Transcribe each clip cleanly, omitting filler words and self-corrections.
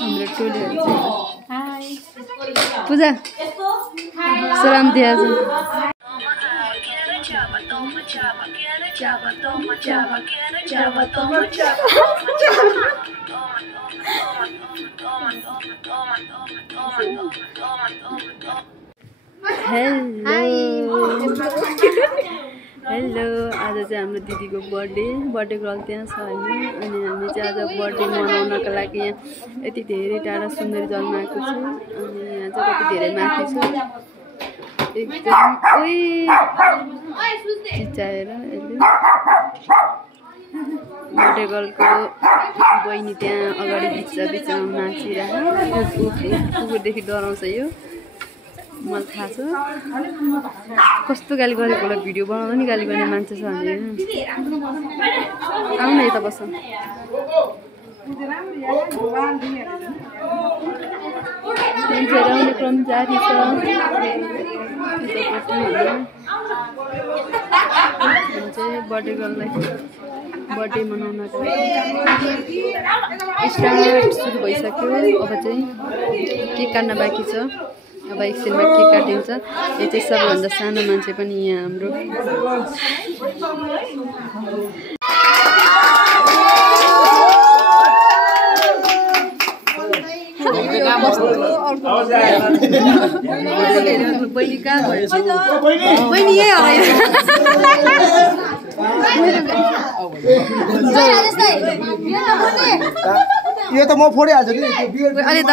हाम्रो टोलीहरु हाय पूजा सलाम दिया छ हेलो आज चाहिँ हाम्रो दिदीको बर्थडे गर्ल त्यहाँ छ हैन अनि हामी चाहिँ आज बर्थडे मनाउनको लागि यहाँ यति धेरै टाढा सुन्दरी जलमा आएको छु अनि यहाँ चाहिँ कति धेरै माथि छु एकदम ओइ चिचाएर बर्थडे गर्लको बहिनी त्यहाँ अगाडि बिचमा नाचिरहेको कुकुरदेखि डराउँछ यो मलाई थाहा छ कस्तो गाली गरेको होला भिडियो बनाउँदा नि गाली गर्ने मान्छे छ भने आउन यता बस आउने क्रम जारी छ चाहिँ बर्थडे गर्ललाई बर्थडे मनाउनको स्टार्ट सुरु भइसक्यो अब चाहिँ केक काट्न बाँकी छ अब एकछिनमा केक काटिन्छ यो चाहिँ सबैभन्दा सानो मान्छे पनि यहाँ हाम्रो बहिनी कहाँ भयो बहिनी यही यो त म फोडिहाल्छु नि अलि त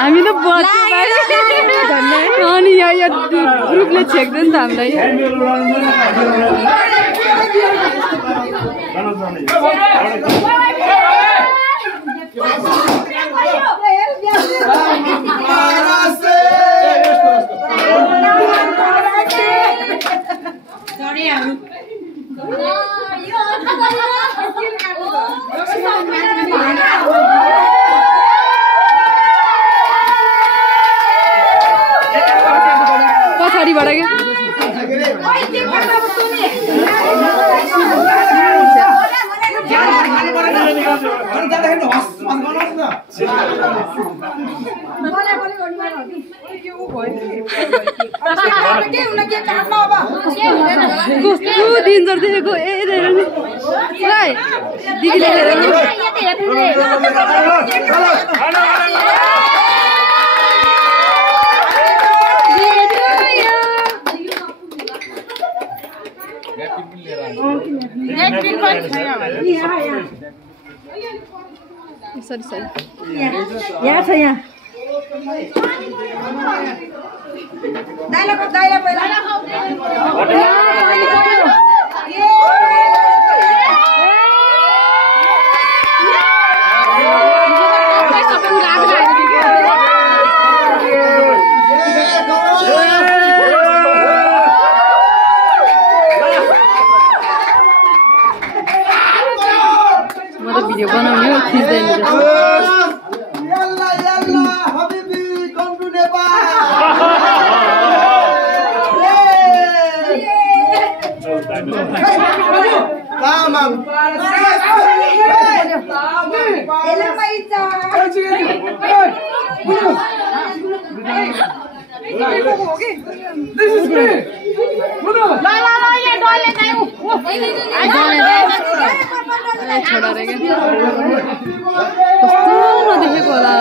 हामी त अनि यहाँ ग्रुपले छेक्दैन त हामीलाई पछाडिबाट के कस्तो डेन्जर देखेको दिदीले सरी यहाँ छ यहाँ दाइला पहिला छोड़ा रे कस्तो नदेखेको होला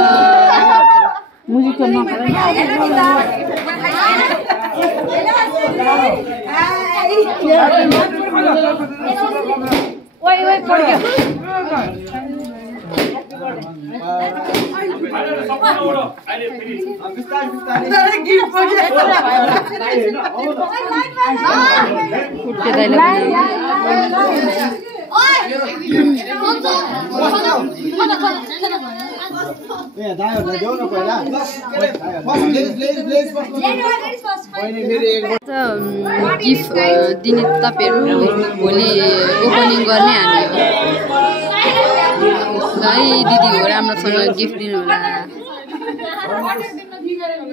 मुजिक त ओइ पड्क्यो गिफ्ट दिने तपाईहरु भोलि ओपनिङ गर्ने हामी है दिदी हो राम्रोसँग गिफ्ट दिनु होला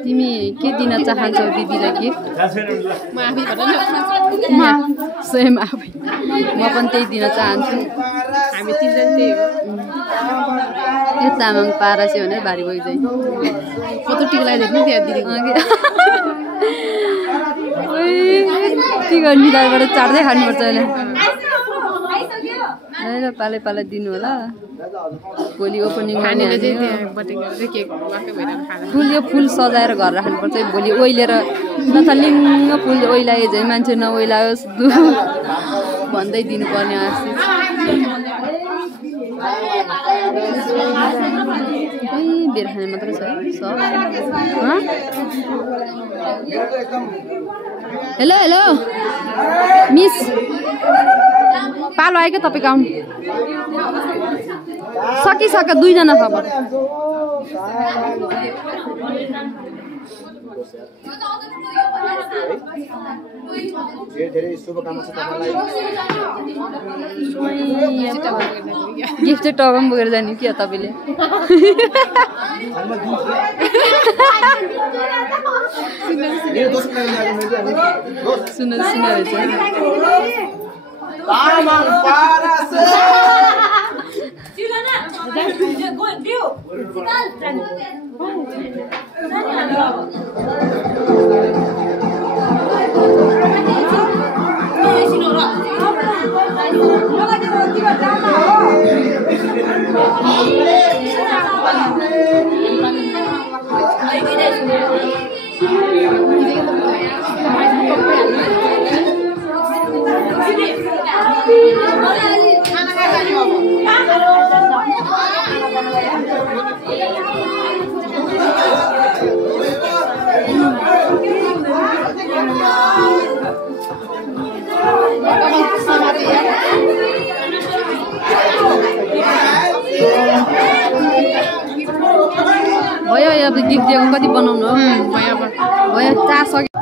तिमी के दिन चाहन्छौ दिदीलाई गिफ्ट म आफै स्वयं आफै म पनि त्यही दिन चाहन्छु हामी तिनजना त्यही हो यो तामाङ पारासे भनेर भारी बोइ चाहिँ कस्तो टिक लगाइदिनु थियो दिदी के गर्ने दाइबाट चाड्दै खानुपर्छ अहिले पाले पाले दिनु होला भोलि ओपनिङ फुल यो फुल सजाएर घर राख्नुपर्छ भोलि ओइलेर नथलिङ्ग फुल ओइलाए झै मान्छे नओइलायोस् भन्दै दिनुपर्ने बेर खाने मात्रै छ सब हेलो हेलो मिस पालो आयो क्या तपाईँको आउनु सकिसक्यो 2 जना छ गिफ्ट चाहिँ टगम बोकेर जाने क्या तपाईँले सुन रहेछ भयो अब गिफ्ट दिएको कति बनाउनु भयो चा सक्यो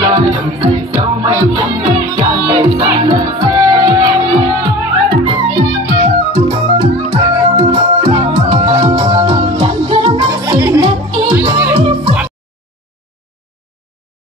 xa đầm say dấu mây cũng ngàn cây xa